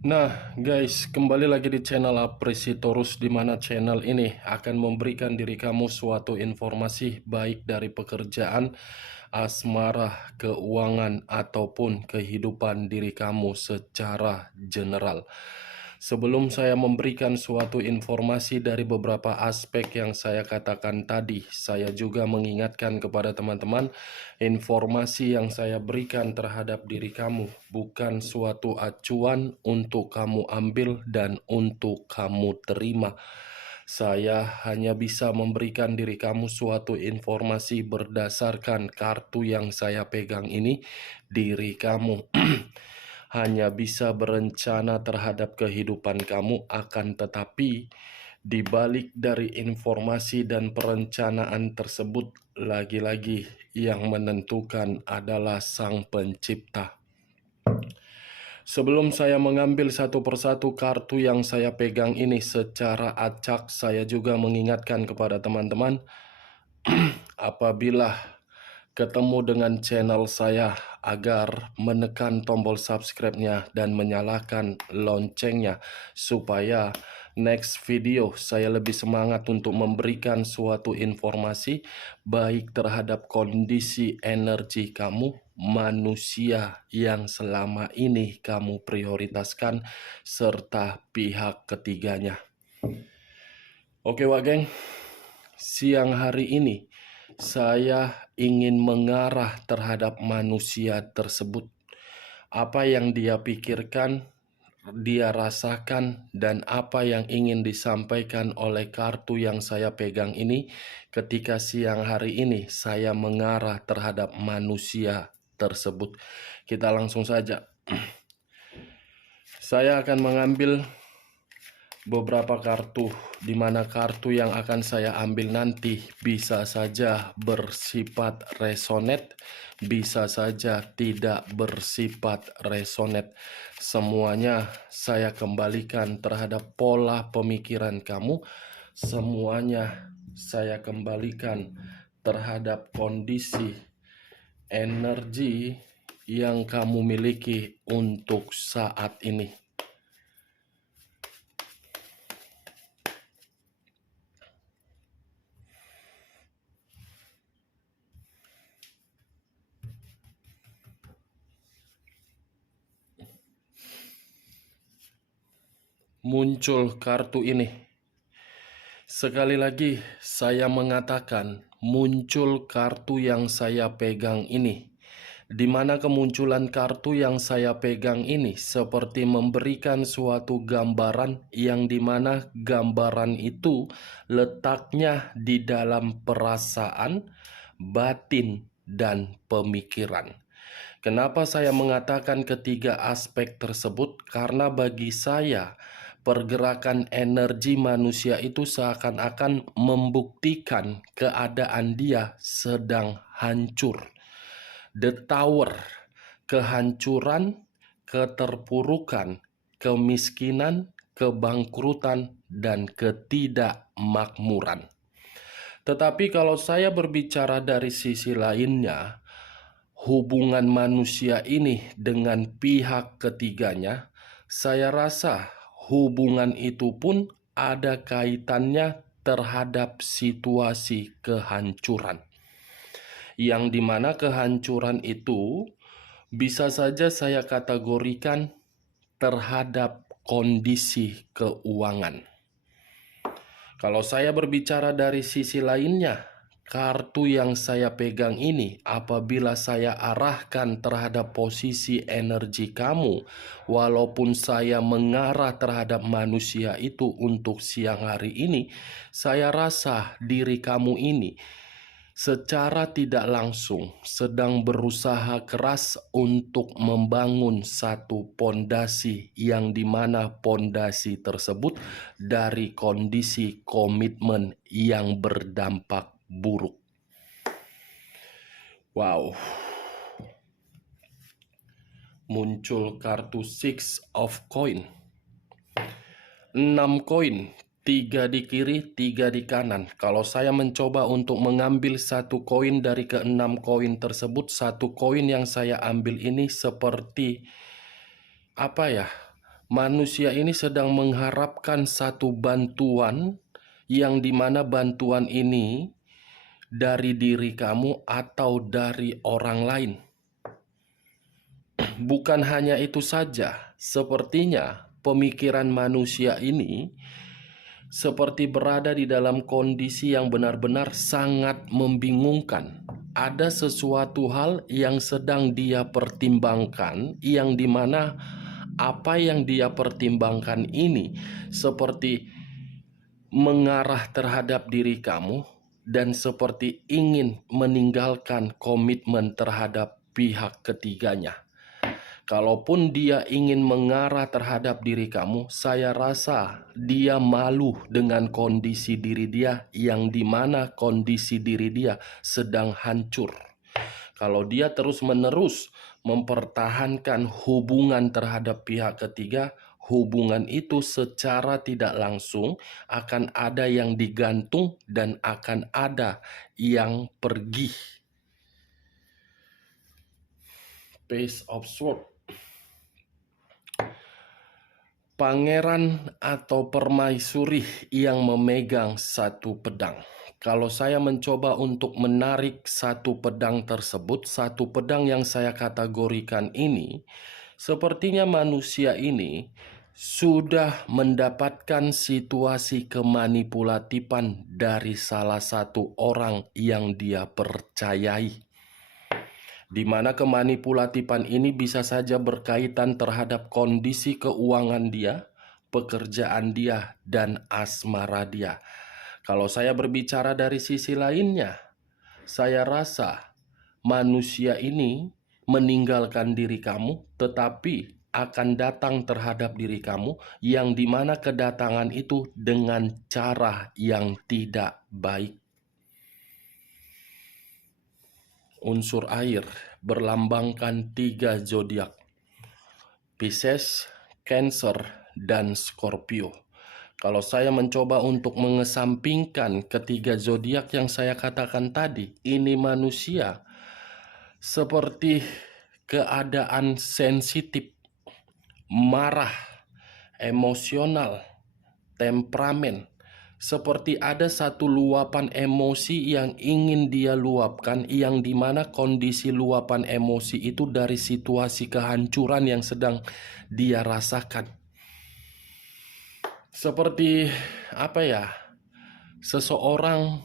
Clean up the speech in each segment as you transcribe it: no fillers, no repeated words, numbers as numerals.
Nah, guys, kembali lagi di channel Apresitorus, di mana channel ini akan memberikan diri kamu suatu informasi baik dari pekerjaan, asmara, keuangan, ataupun kehidupan diri kamu secara general. Sebelum saya memberikan suatu informasi dari beberapa aspek yang saya katakan tadi, saya juga mengingatkan kepada teman-teman, informasi yang saya berikan terhadap diri kamu bukan suatu acuan untuk kamu ambil dan untuk kamu terima. Saya hanya bisa memberikan diri kamu suatu informasi berdasarkan kartu yang saya pegang ini. Diri kamu hanya bisa berencana terhadap kehidupan kamu, akan tetapi di balik dari informasi dan perencanaan tersebut, lagi-lagi yang menentukan adalah Sang Pencipta. Sebelum saya mengambil satu persatu kartu yang saya pegang ini secara acak, saya juga mengingatkan kepada teman-teman, apabila ketemu dengan channel saya, agar menekan tombol subscribe-nya dan menyalakan loncengnya, supaya next video saya lebih semangat untuk memberikan suatu informasi baik terhadap kondisi energi kamu, manusia yang selama ini kamu prioritaskan, serta pihak ketiganya. Oke Wak Geng, siang hari ini saya ingin mengarah terhadap manusia tersebut. Apa yang dia pikirkan, dia rasakan, dan apa yang ingin disampaikan oleh kartu yang saya pegang ini ketika siang hari ini saya mengarah terhadap manusia tersebut. Kita langsung saja. Saya akan mengambil beberapa kartu, di mana kartu yang akan saya ambil nanti bisa saja bersifat resonate, bisa saja tidak bersifat resonate. Semuanya saya kembalikan terhadap pola pemikiran kamu. Semuanya saya kembalikan terhadap kondisi energi yang kamu miliki untuk saat ini. Muncul kartu ini. Sekali lagi saya mengatakan, muncul kartu yang saya pegang ini. Di mana kemunculan kartu yang saya pegang ini seperti memberikan suatu gambaran, yang dimana gambaran itu letaknya di dalam perasaan, batin, dan pemikiran. Kenapa saya mengatakan ketiga aspek tersebut? Karena bagi saya, pergerakan energi manusia itu seakan-akan membuktikan keadaan dia sedang hancur. The Tower, kehancuran, keterpurukan, kemiskinan, kebangkrutan, dan ketidakmakmuran. Tetapi kalau saya berbicara dari sisi lainnya, hubungan manusia ini dengan pihak ketiganya, saya rasa hubungan itu pun ada kaitannya terhadap situasi kehancuran. Yang dimana kehancuran itu bisa saja saya kategorikan terhadap kondisi keuangan. Kalau saya berbicara dari sisi lainnya, kartu yang saya pegang ini, apabila saya arahkan terhadap posisi energi kamu, walaupun saya mengarah terhadap manusia itu untuk siang hari ini, saya rasa diri kamu ini secara tidak langsung sedang berusaha keras untuk membangun satu pondasi, yang dimana pondasi tersebut dari kondisi komitmen yang berdampak buruk. Wow. Muncul kartu Six of Coin. 6 koin, 3 di kiri, 3 di kanan. Kalau saya mencoba untuk mengambil satu koin dari ke-6 koin tersebut, satu koin yang saya ambil ini seperti apa ya? Manusia ini sedang mengharapkan satu bantuan yang dimana bantuan ini dari diri kamu atau dari orang lain. Bukan hanya itu saja, sepertinya pemikiran manusia ini seperti berada di dalam kondisi yang benar-benar sangat membingungkan. Ada sesuatu hal yang sedang dia pertimbangkan, yang dimana apa yang dia pertimbangkan ini seperti mengarah terhadap diri kamu dan seperti ingin meninggalkan komitmen terhadap pihak ketiganya. Kalaupun dia ingin mengarah terhadap diri kamu, saya rasa dia malu dengan kondisi diri dia, yang dimana kondisi diri dia sedang hancur. Kalau dia terus-menerus mempertahankan hubungan terhadap pihak ketiga, hubungan itu secara tidak langsung akan ada yang digantung dan akan ada yang pergi. Page of Swords. Pangeran atau permaisuri yang memegang satu pedang. Kalau saya mencoba untuk menarik satu pedang tersebut, satu pedang yang saya kategorikan ini, sepertinya manusia ini sudah mendapatkan situasi kemanipulatifan dari salah satu orang yang dia percayai, di mana kemanipulatifan ini bisa saja berkaitan terhadap kondisi keuangan dia, pekerjaan dia, dan asmara dia. Kalau saya berbicara dari sisi lainnya, saya rasa manusia ini meninggalkan diri kamu, tetapi akan datang terhadap diri kamu, yang dimana kedatangan itu dengan cara yang tidak baik. Unsur air berlambangkan 3 zodiak: Pisces, Cancer, dan Scorpio. Kalau saya mencoba untuk mengesampingkan ketiga zodiak yang saya katakan tadi, ini manusia seperti keadaan sensitif, marah, emosional, temperamen. Seperti ada satu luapan emosi yang ingin dia luapkan, yang dimana kondisi luapan emosi itu dari situasi kehancuran yang sedang dia rasakan. Seperti apa ya, seseorang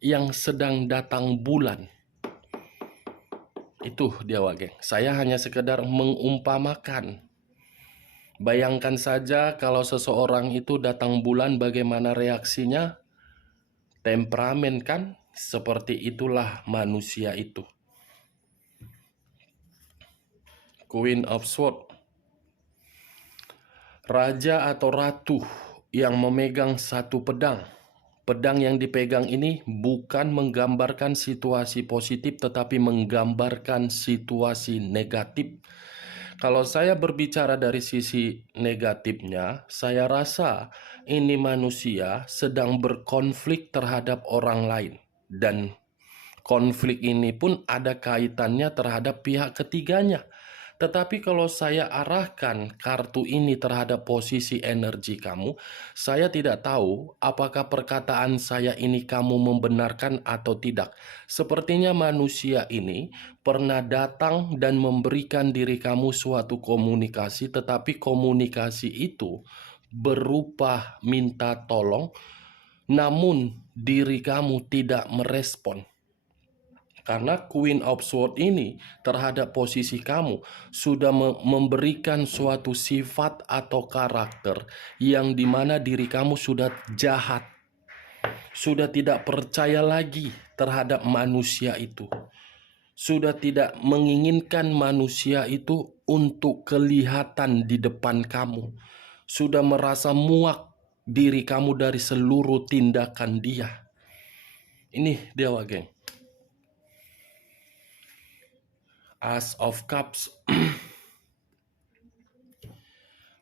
yang sedang datang bulan. Itu dia Wageng. Saya hanya sekedar mengumpamakan. Bayangkan saja kalau seseorang itu datang bulan, bagaimana reaksinya? Temperamen kan? Seperti itulah manusia itu. Queen of Swords. Raja atau ratu yang memegang satu pedang. Pedang yang dipegang ini bukan menggambarkan situasi positif, tetapi menggambarkan situasi negatif. Kalau saya berbicara dari sisi negatifnya, saya rasa ini manusia sedang berkonflik terhadap orang lain. Dan konflik ini pun ada kaitannya terhadap pihak ketiganya. Tetapi kalau saya arahkan kartu ini terhadap posisi energi kamu, saya tidak tahu apakah perkataan saya ini kamu membenarkan atau tidak. Sepertinya manusia ini pernah datang dan memberikan diri kamu suatu komunikasi, tetapi komunikasi itu berupa minta tolong, namun diri kamu tidak merespon. Karena Queen of Swords ini terhadap posisi kamu sudah memberikan suatu sifat atau karakter yang dimana diri kamu sudah jahat, sudah tidak percaya lagi terhadap manusia itu, sudah tidak menginginkan manusia itu untuk kelihatan di depan kamu, sudah merasa muak diri kamu dari seluruh tindakan dia. Ini dia Wageng. Ace of Cups.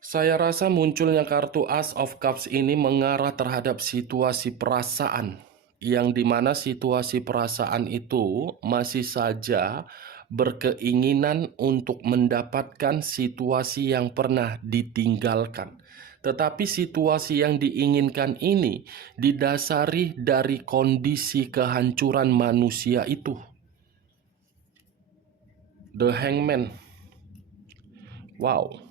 Saya rasa munculnya kartu Ace of Cups ini mengarah terhadap situasi perasaan, yang dimana situasi perasaan itu masih saja berkeinginan untuk mendapatkan situasi yang pernah ditinggalkan. Tetapi situasi yang diinginkan ini didasari dari kondisi kehancuran manusia itu. The Hangman. Wow.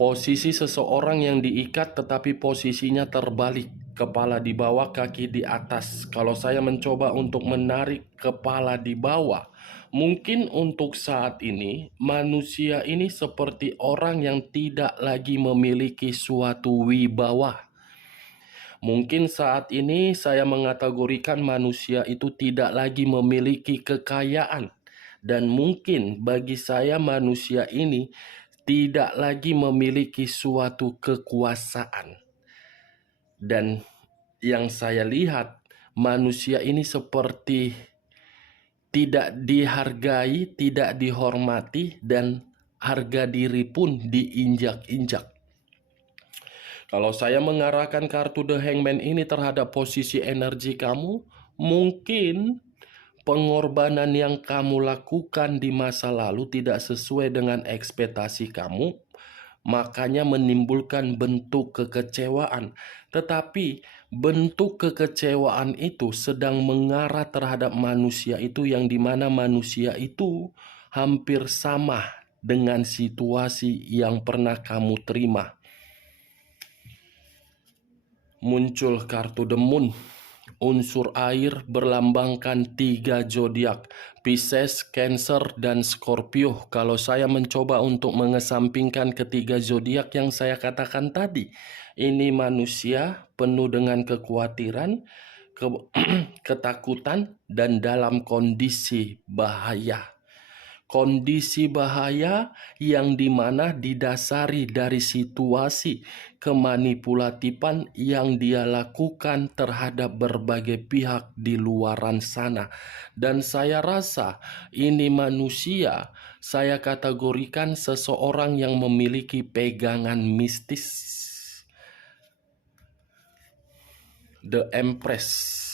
Posisi seseorang yang diikat tetapi posisinya terbalik. Kepala di bawah, kaki di atas. Kalau saya mencoba untuk menarik kepala di bawah, mungkin untuk saat ini manusia ini seperti orang yang tidak lagi memiliki suatu wibawa. Mungkin saat ini saya mengategorikan manusia itu tidak lagi memiliki kekayaan. Dan mungkin bagi saya manusia ini tidak lagi memiliki suatu kekuasaan. Dan yang saya lihat, manusia ini seperti tidak dihargai, tidak dihormati, dan harga diri pun diinjak-injak. Kalau saya mengarahkan kartu The Hangman ini terhadap posisi energi kamu, mungkin pengorbanan yang kamu lakukan di masa lalu tidak sesuai dengan ekspektasi kamu, makanya menimbulkan bentuk kekecewaan. Tetapi bentuk kekecewaan itu sedang mengarah terhadap manusia itu, yang dimana manusia itu hampir sama dengan situasi yang pernah kamu terima. Muncul kartu The Moon. Unsur air berlambangkan 3 zodiak, Pisces, Cancer, dan Scorpio. Kalau saya mencoba untuk mengesampingkan ketiga zodiak yang saya katakan tadi, ini manusia penuh dengan kekhawatiran, ketakutan, dan dalam kondisi bahaya. Kondisi bahaya yang dimana didasari dari situasi kemanipulatifan yang dia lakukan terhadap berbagai pihak di luaran sana. Dan saya rasa ini manusia, saya kategorikan seseorang yang memiliki pegangan mistis. The Empress.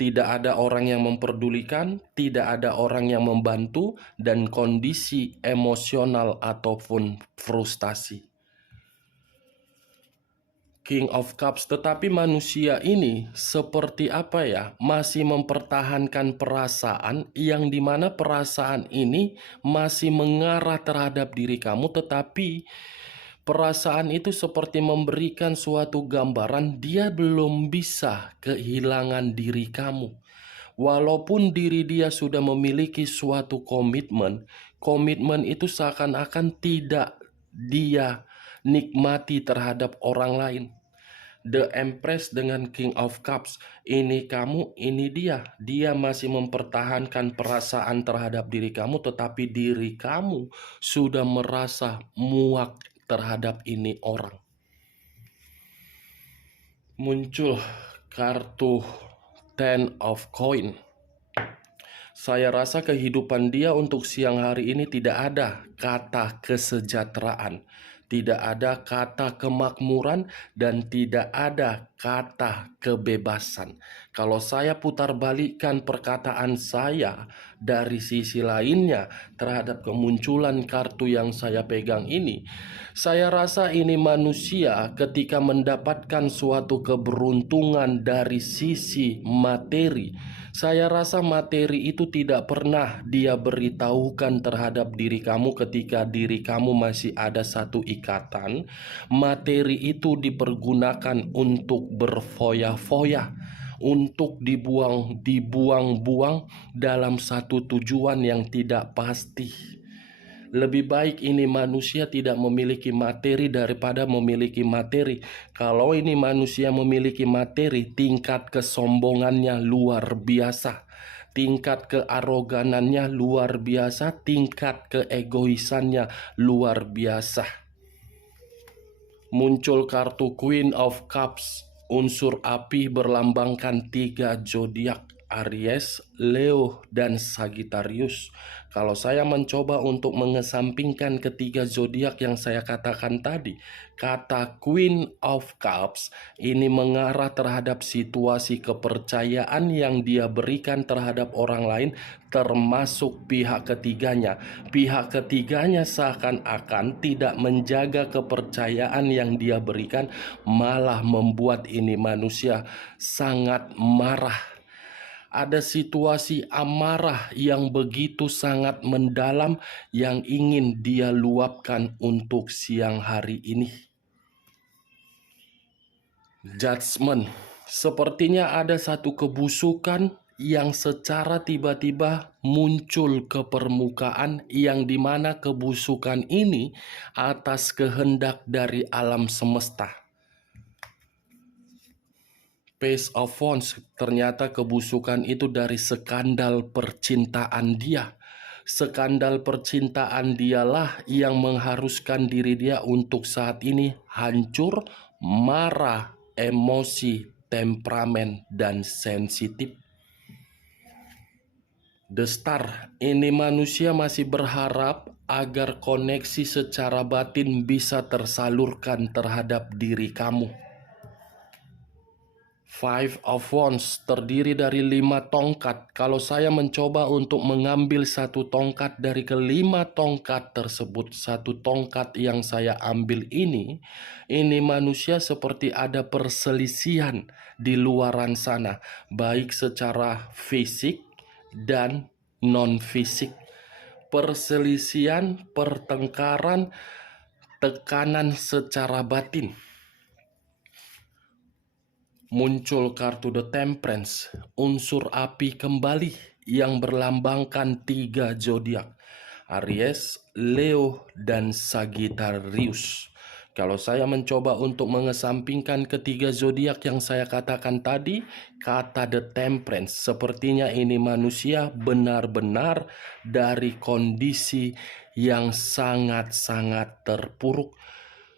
Tidak ada orang yang memperdulikan, tidak ada orang yang membantu, dan kondisi emosional ataupun frustasi. King of Cups, tetapi manusia ini seperti apa ya? Masih mempertahankan perasaan yang dimana perasaan ini masih mengarah terhadap diri kamu, tetapi perasaan itu seperti memberikan suatu gambaran dia belum bisa kehilangan diri kamu. Walaupun diri dia sudah memiliki suatu komitmen, komitmen itu seakan-akan tidak dia nikmati terhadap orang lain. The Empress dengan King of Cups, ini kamu, ini dia. Dia masih mempertahankan perasaan terhadap diri kamu, tetapi diri kamu sudah merasa muak terhadap ini orang. Muncul kartu Ten of Coin. Saya rasa kehidupan dia untuk siang hari ini tidak ada kata kesejahteraan, tidak ada kata kemakmuran, dan tidak ada kata kebebasan. Kalau saya putar balikkan perkataan saya dari sisi lainnya terhadap kemunculan kartu yang saya pegang ini, saya rasa ini manusia ketika mendapatkan suatu keberuntungan dari sisi materi, saya rasa materi itu tidak pernah dia beritahukan terhadap diri kamu ketika diri kamu masih ada satu ikatan. Materi itu dipergunakan untuk berfoya-foya, untuk dibuang-buang dalam satu tujuan yang tidak pasti. Lebih baik ini manusia tidak memiliki materi daripada memiliki materi. Kalau ini manusia memiliki materi, tingkat kesombongannya luar biasa, tingkat kearoganannya luar biasa, tingkat keegoisannya luar biasa. Muncul kartu Queen of Cups. Unsur api berlambangkan 3 zodiak. Aries, Leo, dan Sagittarius. Kalau saya mencoba untuk mengesampingkan ketiga zodiak yang saya katakan tadi, kata Queen of Cups ini mengarah terhadap situasi kepercayaan yang dia berikan terhadap orang lain, termasuk pihak ketiganya. Pihak ketiganya seakan-akan tidak menjaga kepercayaan yang dia berikan, malah membuat ini manusia sangat marah. Ada situasi amarah yang begitu sangat mendalam yang ingin dia luapkan untuk siang hari ini. Judgment. Sepertinya ada satu kebusukan yang secara tiba-tiba muncul ke permukaan, yang dimana kebusukan ini atas kehendak dari alam semesta. Page of Wands, ternyata kebusukan itu dari skandal percintaan dia. Skandal percintaan dialah yang mengharuskan diri dia untuk saat ini hancur, marah, emosi, temperamen, dan sensitif. The Star, ini manusia masih berharap agar koneksi secara batin bisa tersalurkan terhadap diri kamu. Five of Wands terdiri dari 5 tongkat. Kalau saya mencoba untuk mengambil satu tongkat dari kelima tongkat tersebut, satu tongkat yang saya ambil ini manusia seperti ada perselisihan di luaran sana, baik secara fisik dan non-fisik. Perselisihan, pertengkaran, tekanan secara batin. Muncul kartu The Temperance, unsur api kembali yang berlambangkan 3 zodiak, Aries, Leo, dan Sagittarius. Kalau saya mencoba untuk mengesampingkan ketiga zodiak yang saya katakan tadi, kata The Temperance, sepertinya ini manusia benar-benar dari kondisi yang sangat-sangat terpuruk.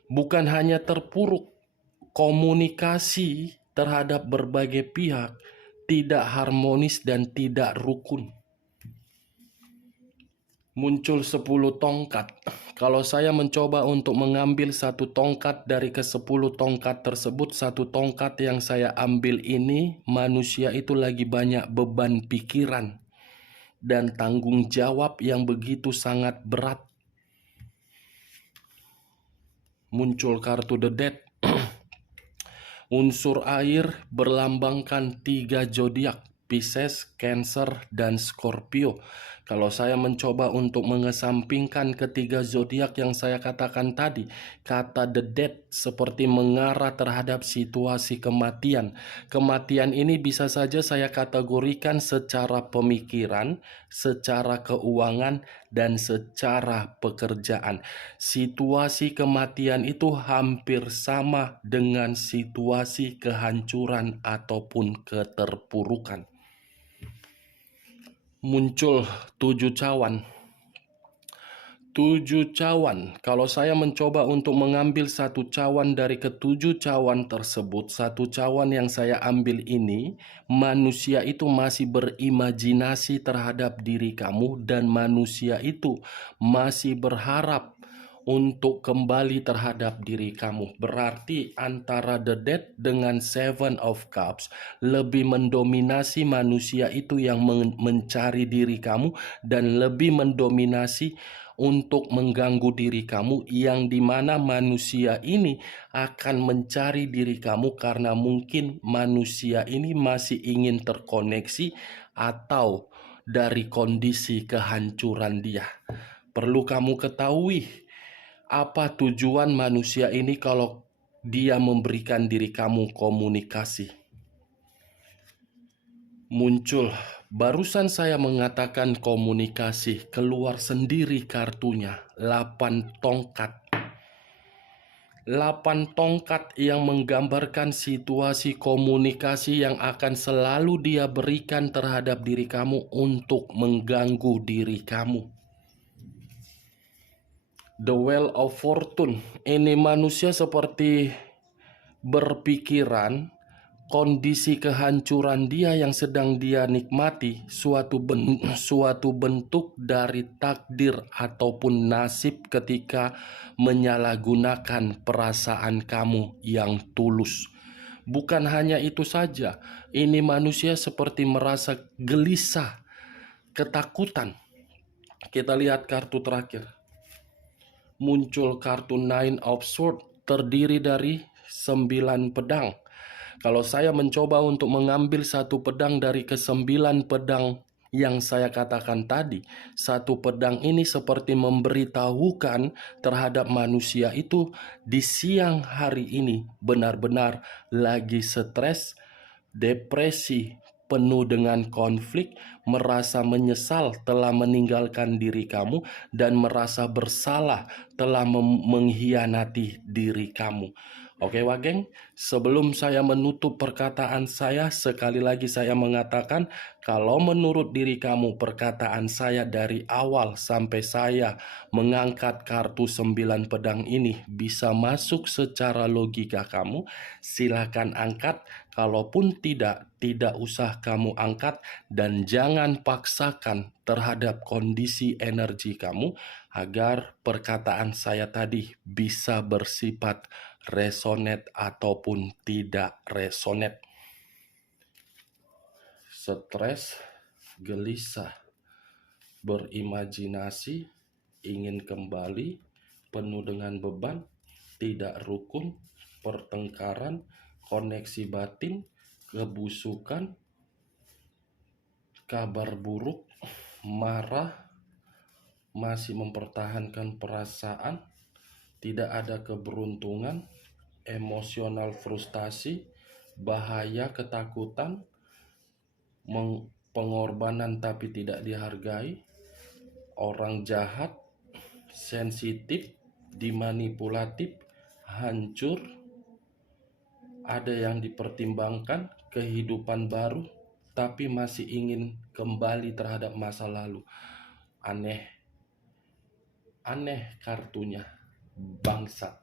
Bukan hanya terpuruk, komunikasi terhadap berbagai pihak tidak harmonis dan tidak rukun. Muncul 10 tongkat. Kalau saya mencoba untuk mengambil satu tongkat dari ke-10 tongkat tersebut, satu tongkat yang saya ambil ini, manusia itu lagi banyak beban pikiran dan tanggung jawab yang begitu sangat berat. Muncul kartu The Death. Unsur air berlambangkan 3 zodiak, Pisces, Cancer, dan Scorpio. Kalau saya mencoba untuk mengesampingkan ketiga zodiak yang saya katakan tadi, kata The Death seperti mengarah terhadap situasi kematian. Kematian ini bisa saja saya kategorikan secara pemikiran, secara keuangan, dan secara pekerjaan. Situasi kematian itu hampir sama dengan situasi kehancuran ataupun keterpurukan. Muncul 7 cawan. 7 cawan. Kalau saya mencoba untuk mengambil satu cawan dari ke-7 cawan tersebut, satu cawan yang saya ambil ini, manusia itu masih berimajinasi terhadap diri kamu, dan manusia itu masih berharap untuk kembali terhadap diri kamu. Berarti antara The Death dengan Seven of Cups lebih mendominasi manusia itu yang mencari diri kamu, dan lebih mendominasi untuk mengganggu diri kamu, yang dimana manusia ini akan mencari diri kamu karena mungkin manusia ini masih ingin terkoneksi atau dari kondisi kehancuran dia. Perlu kamu ketahui, apa tujuan manusia ini kalau dia memberikan diri kamu komunikasi? Muncul, barusan saya mengatakan komunikasi, keluar sendiri kartunya, 8 tongkat. 8 tongkat yang menggambarkan situasi komunikasi yang akan selalu dia berikan terhadap diri kamu untuk mengganggu diri kamu. The Wheel of Fortune, ini manusia seperti berpikiran kondisi kehancuran dia yang sedang dia nikmati suatu bentuk dari takdir ataupun nasib ketika menyalahgunakan perasaan kamu yang tulus. Bukan hanya itu saja, ini manusia seperti merasa gelisah, ketakutan. Kita lihat kartu terakhir. Muncul kartu Nine of Swords, terdiri dari 9 pedang. Kalau saya mencoba untuk mengambil satu pedang dari ke-9 pedang yang saya katakan tadi, satu pedang ini seperti memberitahukan terhadap manusia itu di siang hari ini benar-benar lagi stres, depresi, penuh dengan konflik, merasa menyesal telah meninggalkan diri kamu, dan merasa bersalah telah mengkhianati diri kamu. Oke Wageng, sebelum saya menutup perkataan saya, sekali lagi saya mengatakan, kalau menurut diri kamu perkataan saya dari awal sampai saya mengangkat kartu 9 pedang ini bisa masuk secara logika kamu, silakan angkat. Kalaupun tidak usah kamu angkat, dan jangan paksakan terhadap kondisi energi kamu agar perkataan saya tadi bisa bersifat resonate ataupun tidak resonate. Stres, gelisah, berimajinasi, ingin kembali, penuh dengan beban, tidak rukun, pertengkaran, koneksi batin, kebusukan, kabar buruk, marah, masih mempertahankan perasaan, tidak ada keberuntungan, emosional frustasi, bahaya, ketakutan, pengorbanan tapi tidak dihargai, orang jahat, sensitif, dimanipulatif, hancur, ada yang dipertimbangkan, kehidupan baru, tapi masih ingin kembali terhadap masa lalu. Aneh kartunya. Bangsat.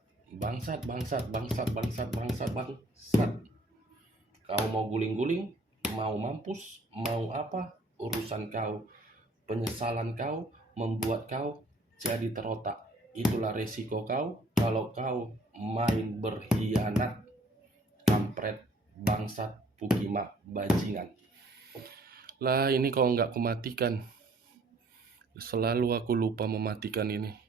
Kau mau guling-guling, mau mampus, mau apa, urusan kau. Penyesalan kau membuat kau jadi terotak. Itulah resiko kau kalau kau main berkhianat. Kampret, bangsat, pukima, bajingan. Lah ini kalau nggak kumatikan. Selalu aku lupa mematikan ini.